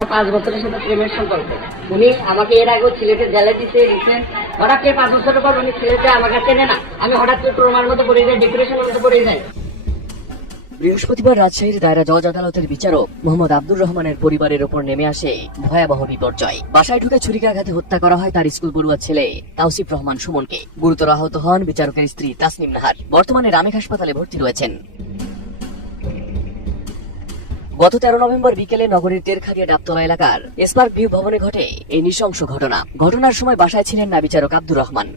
5 বছরের সাথে প্রেমের সম্পর্ক। উনি আমাকে এর আগেও সিলেটে জেলে দিতে রিসেন্ট হঠাৎ 5 বছরের পর উনি সিলেটে আমাকে চেনে না, আমি হঠাৎ করে ট্রমার মধ্যে পড়ে যাই, ডিপ্রেশনের মধ্যে পড়ে যাই। বৃহস্পতিবার রাজশাহীর দায়রা জজ আদালতের বিচারক মোহাম্মদ আব্দুর রহমানের পরিবারের ওপর নেমে আসে ভয়াবহ বিপর্যয়। বাসায় ঢুকে ছুরিকাঘাতে হত্যা করা হয় তার স্কুল পড়ুয়া ছেলে তাওসিফ রহমান সুমনকে। গুরুতর আহত হন বিচারকের স্ত্রী তাসনিম নাহার। বর্তমানে রামেক হাসপাতালে ভর্তি রয়েছেন। গত 13 নভেম্বর বিকেলে নগরীর তেরখাদিয়া ডাবতলা এলাকার স্পার্ক ভিউ ভবনে ঘটে এই নৃশংস ঘটনা। ঘটনার সময় বাসায় ছিলেন না বিচারক আব্দুর রহমান।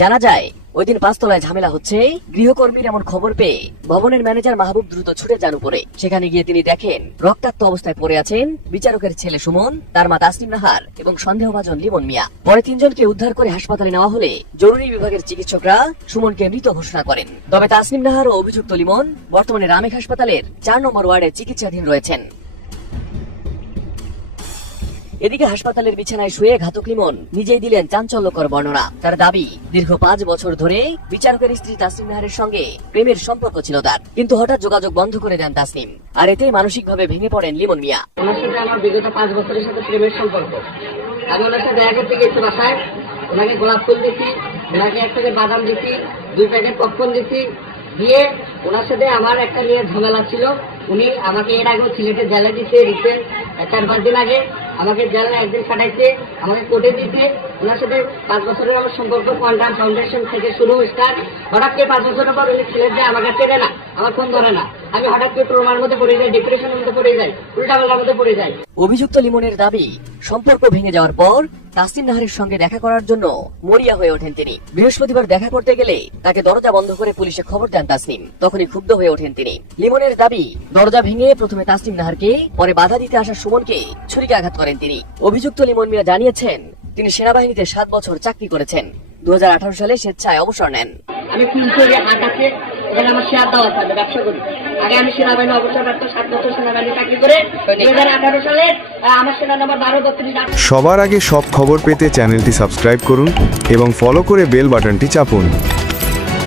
জানা যায় ওই দিন 5 তলায় ঝামেলা হচ্ছে। গৃহকর্মীর এমন খবর পেয়ে ভবনের ম্যানেজার মাহবুব দ্রুত ছুটে যান উপরে। সেখানে গিয়ে তিনি দেখেন রক্তাক্ত অবস্থায় পড়ে আছেন বিচারকের ছেলে সুমন, তার মা তাসনিম নাহার এবং সন্দেহভাজন লিমন মিয়া। পরে 3 জনকে উদ্ধার করে হাসপাতালে নেওয়া হলে জরুরি বিভাগের চিকিৎসকরা সুমনকে মৃত ঘোষণা করেন। তবে তাসনিম নাহার ও অভিযুক্ত লিমন বর্তমানে রামেক হাসপাতালের 4 নম্বর ওয়ার্ডে চিকিৎসাধীন রয়েছেন। এদিকে হাসপাতালের বিছানায় শুয়ে ঘাতক লিমন নিজেই দিলেন চাঞ্চল্যকর বর্ণনা। তার দাবি, দীর্ঘ 5 বছর ধরে বিচারকের স্ত্রী তাসনিম নাহারের সঙ্গে প্রেমের সম্পর্ক ছিল তার, কিন্তু হঠাৎ যোগাযোগ বন্ধ করে দেন তাসনিম। আর এতে মানসিকভাবে ভেঙে পড়েন লিমন মিয়া। ওনার সাথে আমার বিগত 5 বছরের সাথে প্রেমের সম্পর্ক। আমি ওনার সাথে দেখা করতে গেছি বাসায়, ওনাকে গোলাপ ফুল দিচ্ছি, ওনাকে 1 প্যাকেট বাদাম দিচ্ছি, 2 প্যাকেট পপকর্ন দিচ্ছি, দিয়ে ওনার সাথে আমার একটা নিয়ে ঝামেলা ছিল। উনি আমাকে এর আগেও সিলেটে জেলে দিতে রিসেন্ট 4-5 দিন আগে আমাকে জেলে একদিন কাটাইতে, আমাকে কোর্টে দিতে। ওনার সাথে 5 বছরের আমার সম্পর্ক কোয়ান্টাম ফাউন্ডেশন থেকে শুরু স্টার্ট। হঠাৎ করে 5 বছরের পর উনি সিলেটে আমাকে চেনে না, আমার ফোন ধরে না, আমি হঠাৎ করে ট্রমার মধ্যে পড়ে যাই, ডিপ্রেশনের মধ্যে পড়ে যাই, উল্টাপাল্টার মধ্যে পড়ে যাই। অভিযুক্ত লিমনের দাবি, সম্পর্ক ভেঙে যাওয়ার পর তাসনিম নাহারের সঙ্গে দেখা করার জন্য মরিয়া হয়ে ওঠেন তিনি। বৃহস্পতিবার দেখা করতে গেলে তাকে দরজা বন্ধ করে পুলিশে খবর দেন তাসনিম। তখনই ক্ষুব্ধ হয়ে ওঠেন তিনি। লিমনের দাবি, দরজা ভেঙে প্রথমে তাসনিম নাহারকে, পরে বাধা দিতে আসা সুমনকে ছুরিকাঘাত করেন তিনি। অভিযুক্ত লিমন মিয়া জানিয়েছেন, তিনি সেনাবাহিনীতে 7 বছর চাকরি করেছেন। 2018 সালে স্বেচ্ছায় অবসর নেন। আমি ফুলচুরি হাট আছে, এখানে আমার শেয়ার দেওয়া আছে, ব্যবসা করি। আগে আমি সেনাবাহিনী অবসরপ্রাপ্ত 7 বছর সেনাবাহিনী চাকরি করে 2018 সালে আমার সেনা নম্বর 1232। সবার আগে সব খবর পেতে চ্যানেলটি সাবস্ক্রাইব করুন এবং ফলো করে বেল বাটনটি চাপুন।